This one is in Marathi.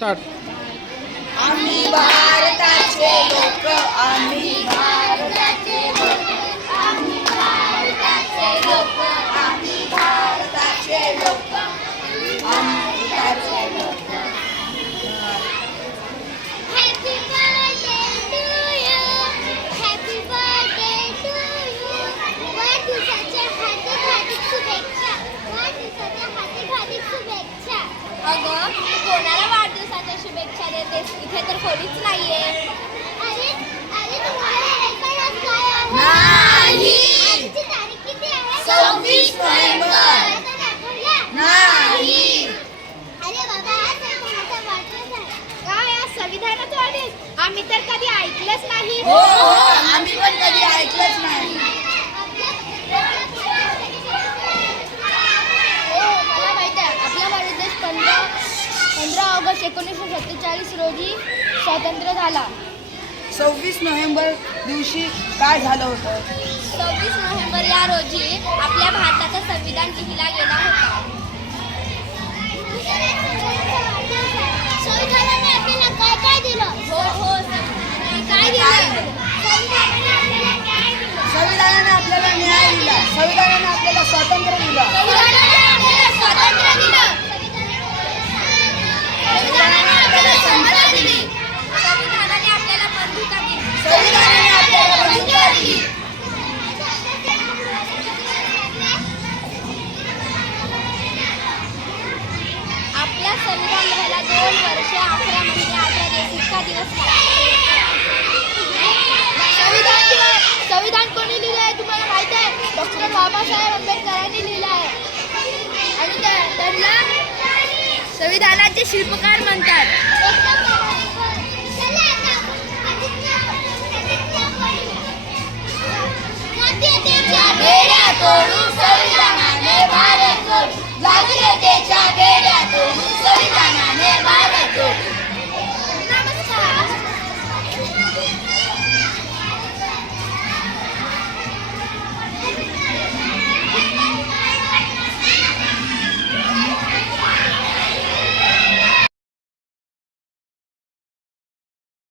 स्टार्ट. आम्ही भारताचे लोक, आम्ही भारताचे लोक, आम्ही भारताचे लोक, आम्ही भारताचे लोक, आम्ही भारताचे लोक. Happy birthday to you, happy birthday to you. वाढदिवसाच्या हार्दिक हार्दिक शुभेच्छा, वाढदिवसाच्या हार्दिक हार्दिक शुभेच्छा. अगं तू कोणाला वाढदिवसाच्या शुभेच्छा देतेस? इथे तर कोणीच नाहीये. अरे अरे तुम्हाला हे कळत काय आहे? नाही. आजची तारीख किती आहे? 26 नोव्हेंबर. आता दाखवलं? नाही. अरे बाबा आज कोणाचा वाढदिवस आहे? काय आज संविधानाचा वाढदिवस? आम्ही तर कधी ऐकलंच नाही. हो आम्ही पण कधी ऐकलंच नाही. हो मला माहित आहे. आपला भारत देश 15 ऑगस्ट 1947 रोजी स्वातंत्र्य झाला. 26 नोव्हेंबर दिवशी काय झालं होतं? 26 नोव्हेंबर या रोजी आपल्या भारताचं संविधान लिहिला गेला होता. संविधानाने आपल्याला काय काय दिलं? हो हो संविधानाने काय दिलं? संविधानाने आपल्याला काय दिलं? संविधानाने आपल्याला न्याय दिला, संविधानाने आपल्याला स्वातंत्र्य दिलं, संविधानाने आपल्याला स्वातंत्र्य दिलं. संविधानाने आपल्याला समता दिली, संविधानाने आपल्याला बंधुता दिली. संविधानाने आपल्याला बंधुता दिली. आपल्या संविधान लिहायला 2 वर्ष 11 महिने 18 दिवस इतका दिवस लागला. संविधान कोणी लिहिलं आहे तुम्हाला माहिती आहे? डॉक्टर बाबासाहेब आंबेडकरांनी लिहिलं आहे. आणि त्यांना संविधानाचे शिल्पकार म्हणतात. बेड्या तोडू संविधानाने भारत जोडू, लागले त्याच्या बेड्या तोडू